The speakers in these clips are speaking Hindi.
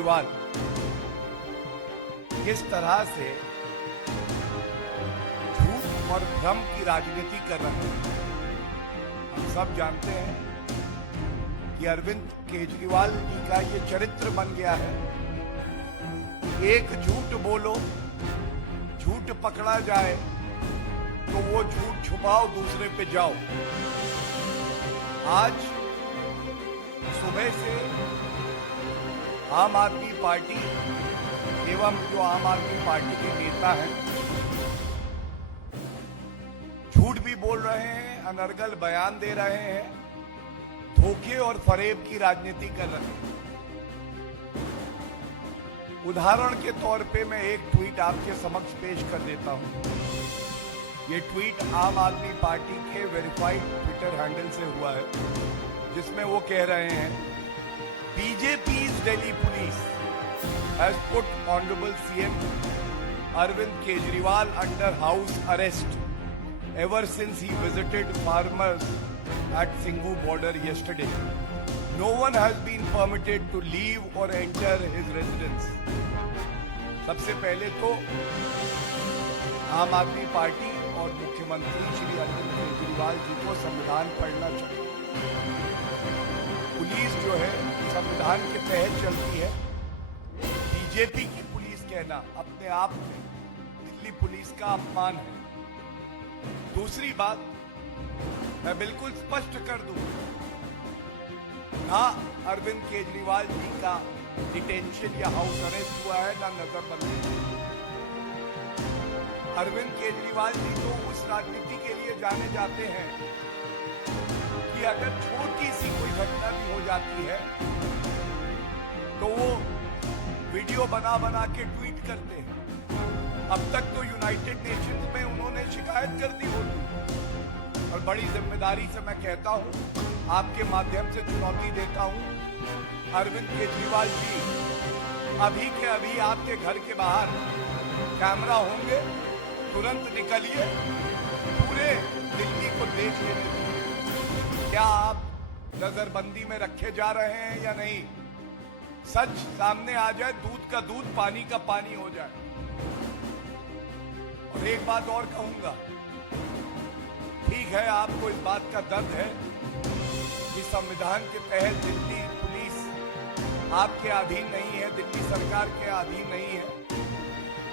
केजरीवाल किस तरह से झूठ और भ्रम की राजनीति कर रहे हैं। हम सब जानते हैं कि अरविंद केजरीवाल जी का ये चरित्र बन गया है, एक झूठ बोलो, झूठ पकड़ा जाए तो वो झूठ छुपाओ, दूसरे पे जाओ। आज सुबह से आम आदमी पार्टी एवं जो आम आदमी पार्टी के नेता हैं झूठ भी बोल रहे हैं, अनर्गल बयान दे रहे हैं, धोखे और फरेब की राजनीति कर रहे हैं। उदाहरण के तौर पे मैं एक ट्वीट आपके समक्ष पेश कर देता हूं। ये ट्वीट आम आदमी पार्टी के वेरीफाइड ट्विटर हैंडल से हुआ है, जिसमें वो कह रहे हैं, BJP's Delhi police has put Honorable CM Arvind Kejriwal under house arrest ever since he visited farmers at Singhu border yesterday. No one has been permitted to leave or enter his residence. सबसे पहले तो आम आदमी पार्टी और मुख्यमंत्री श्री अरविंद केजरीवाल जी को संविधान पढ़ना चाहिए। पुलिस जो है संविधान के तहत चलती है। बीजेपी की पुलिस कहना अपने आप में दिल्ली पुलिस का अपमान है। दूसरी बात मैं बिल्कुल स्पष्ट कर दूं, ना अरविंद केजरीवाल जी का डिटेंशन या हाउस अरेस्ट हुआ है, ना नजरबंदी। अरविंद केजरीवाल जी तो उस राजनीति के लिए जाने जाते हैं कि अगर छोटी सी कोई घटना भी हो जाती है तो वो वीडियो बना बना के ट्वीट करते हैं। अब तक तो यूनाइटेड नेशंस में उन्होंने शिकायत कर दी होती। और बड़ी जिम्मेदारी से मैं कहता हूं, आपके माध्यम से चुनौती देता हूं, अरविंद केजरीवाल जी अभी के अभी आपके घर के बाहर कैमरा होंगे, तुरंत निकलिए, पूरे दिल्ली को देख लेने दीजिए क्या आप नजरबंदी में रखे जा रहे हैं या नहीं। सच सामने आ जाए, दूध का दूध, पानी का पानी हो जाए। और एक बात और कहूंगा, ठीक है आपको इस बात का दर्द है कि संविधान के तहत दिल्ली पुलिस आपके अधीन नहीं है, दिल्ली सरकार के अधीन नहीं है,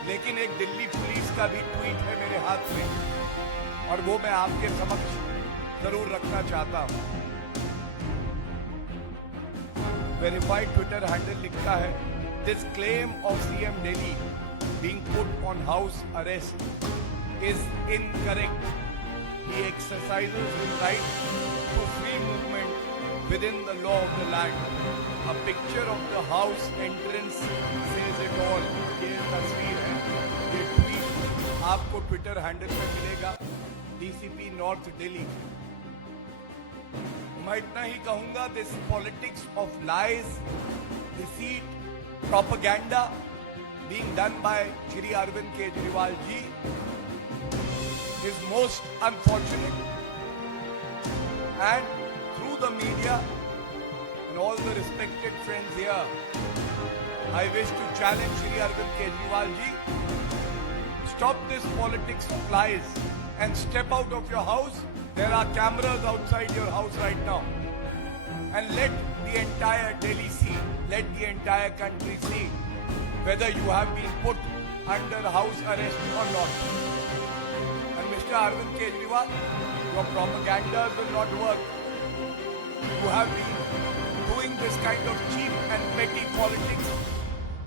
लेकिन एक दिल्ली पुलिस का भी ट्वीट है मेरे हाथ में और वो मैं आपके समक्ष जरूर रखना चाहता हूं। वेरीफाइड ट्विटर हैंडल लिखता है, this claim of CM Delhi being put on house arrest is incorrect. He exercises his right to free movement within the law of the land. A picture of the house entrance says it all. ये तस्वीर है, ये ट्वीट आपको ट्विटर हैंडल पे मिलेगा डीसीपी नॉर्थ दिल्ली। मैं इतना ही कहूंगा, this politics of lies, deceit, propaganda being done by Shri Arvind Kejriwal ji is most unfortunate, and through the media and all the respected friends here, I wish to challenge Shri Arvind Kejriwal ji, stop this politics of lies and step out of your house. There are cameras outside your house right now, and let the entire Delhi see, let the entire country see whether you have been put under house arrest or not. And Mr. Arvind Kejriwal, your propaganda will not work. You have been doing this kind of cheap and petty politics,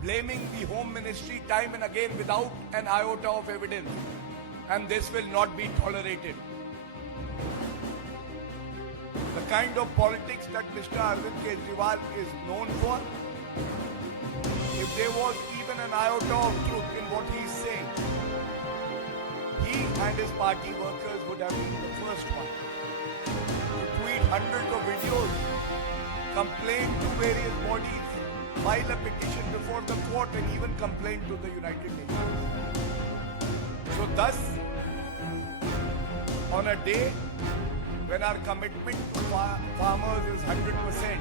blaming the Home Ministry time and again without an iota of evidence. And this will not be tolerated. The kind of politics that Mr. Arvind Kejriwal is known for, if there was even an iota of truth in what he is saying, he and his party workers would have been the first one to tweet hundreds of videos, complain to various bodies, file a petition before the court, and even complain to the United Nations. So thus, on a day when our commitment to farmers is 100%,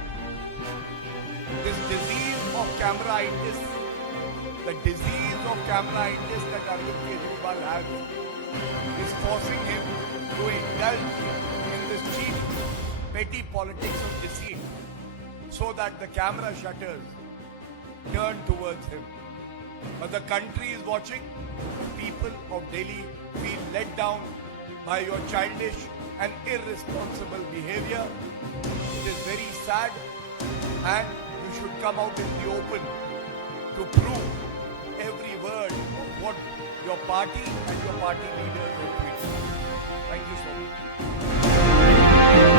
this disease of cameraitis, the disease of cameraitis that Arvind Kejriwal has, is forcing him to indulge in this cheap, petty politics of deceit, so that the camera shutters turn towards him. But the country is watching. People of Delhi feel let down by your childish and irresponsible behavior. It is very sad, and you should come out in the open to prove every word of what your party and your party leaders are doing. Thank you so much.